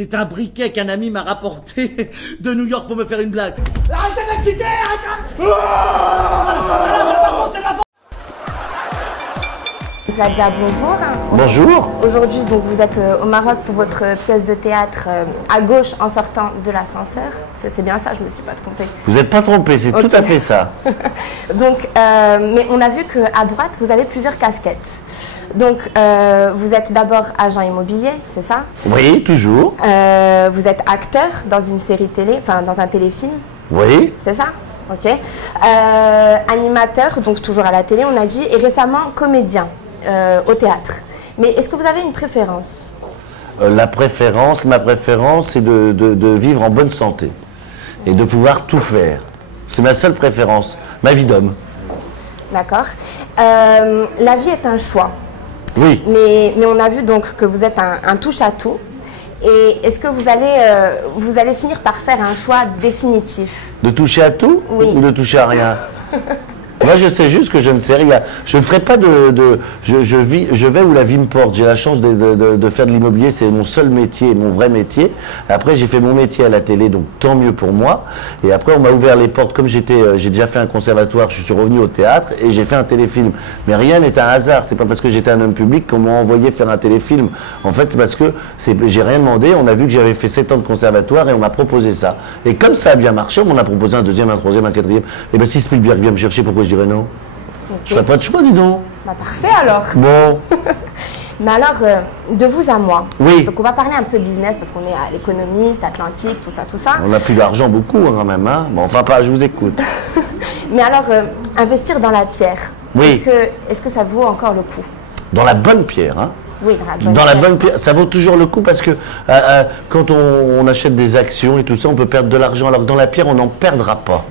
C'est un briquet qu'un ami m'a rapporté de New York pour me faire une blague. Arrêtez de quitter, Plaza, bonjour. Bonjour. Aujourd'hui, donc, vous êtes au Maroc pour votre pièce de théâtre à gauche en sortant de l'ascenseur. C'est bien ça, je ne me suis pas trompée. Vous n'êtes pas trompé, c'est tout à fait ça. Donc, mais on a vu qu'à droite, vous avez plusieurs casquettes. Donc, vous êtes d'abord agent immobilier, c'est ça? Oui, toujours. Vous êtes acteur dans une série télé, enfin dans un téléfilm. Oui. C'est ça? Ok. Animateur, donc toujours à la télé, on a dit, et récemment comédien au théâtre. Mais est-ce que vous avez une préférence? Ma préférence, c'est de vivre en bonne santé et de pouvoir tout faire. C'est ma seule préférence, ma vie d'homme. D'accord. La vie est un choix. Oui. Mais on a vu donc que vous êtes un touche-à-tout. Et est-ce que vous allez finir par faire un choix définitif? De toucher à tout? Oui. Ou de toucher à rien? Moi, je sais juste que je ne sais rien. Je ne ferai pas je vais où la vie me porte. J'ai la chance de faire de l'immobilier, c'est mon seul métier, mon vrai métier. Après, j'ai fait mon métier à la télé, donc tant mieux pour moi. Et après, on m'a ouvert les portes. Comme j'ai déjà fait un conservatoire, je suis revenu au théâtre et j'ai fait un téléfilm. Mais rien n'est un hasard. C'est pas parce que j'étais un homme public qu'on m'a envoyé faire un téléfilm. En fait, parce que j'ai rien demandé. On a vu que j'avais fait 7 ans de conservatoire et on m'a proposé ça. Et comme ça a bien marché, on m'en a proposé un deuxième, un troisième, un quatrième. Et bien, si Spielberg vient me chercher, pourquoi je dirais non? Okay. Je ferais pas de choix, dis donc. Bah, parfait alors. Bon. Mais alors, de vous à moi. Oui. Donc on va parler un peu business parce qu'on est à l'économiste, Atlantique, tout ça, tout ça. On n'a plus d'argent beaucoup hein, quand même. Hein. Bon, enfin pas, je vous écoute. Mais alors, investir dans la pierre. Oui. Est-ce que ça vaut encore le coup? Dans la bonne pierre, hein? Oui, dans la bonne pierre. Ça vaut toujours le coup parce que quand on achète des actions et tout ça, on peut perdre de l'argent. Alors que dans la pierre, on n'en perdra pas.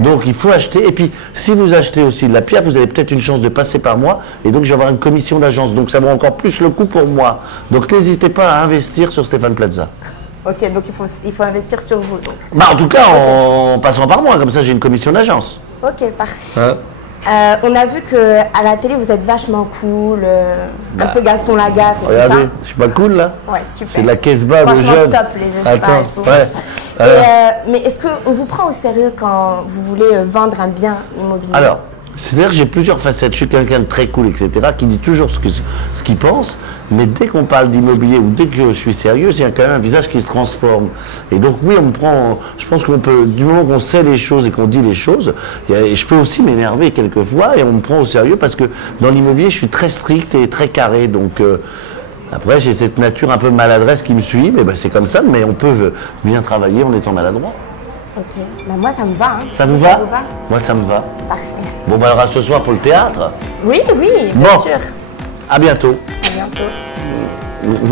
Donc il faut acheter. Et puis, si vous achetez aussi de la pierre, vous avez peut-être une chance de passer par moi. Et donc, je vais avoir une commission d'agence. Donc, ça vaut encore plus le coup pour moi. Donc, n'hésitez pas à investir sur Stéphane Plaza. Ok, donc il faut investir sur vous. Donc. Bah, en tout cas, en passant par moi. Comme ça, j'ai une commission d'agence. Ok, parfait. Hein? On a vu qu'à la télé, vous êtes vachement cool, un peu Gaston Lagaffe et regardez, tout ça. je suis pas cool là? Ouais, super. C'est de la Casbah, le jeune. Top, les Attends, ouais. Mais est-ce qu'on vous prend au sérieux quand vous voulez vendre un bien immobilier? Alors, c'est-à-dire que j'ai plusieurs facettes. Je suis quelqu'un de très cool, etc., qui dit toujours ce qu'il pense, mais dès qu'on parle d'immobilier ou dès que je suis sérieux, il y a quand même un visage qui se transforme. Et donc oui, on me prend, je pense qu'on peut, du moment qu'on sait les choses et qu'on dit les choses, et je peux aussi m'énerver quelquefois et on me prend au sérieux parce que dans l'immobilier, je suis très strict et très carré. Donc après, j'ai cette nature un peu maladresse qui me suit, mais ben, c'est comme ça, mais on peut bien travailler en étant maladroit. Ok, bah moi ça me va. Hein. Ça vous va? Moi ça me va. Parfait. Bon bah alors à ce soir pour le théâtre. Oui, bien sûr. À bientôt. À bientôt.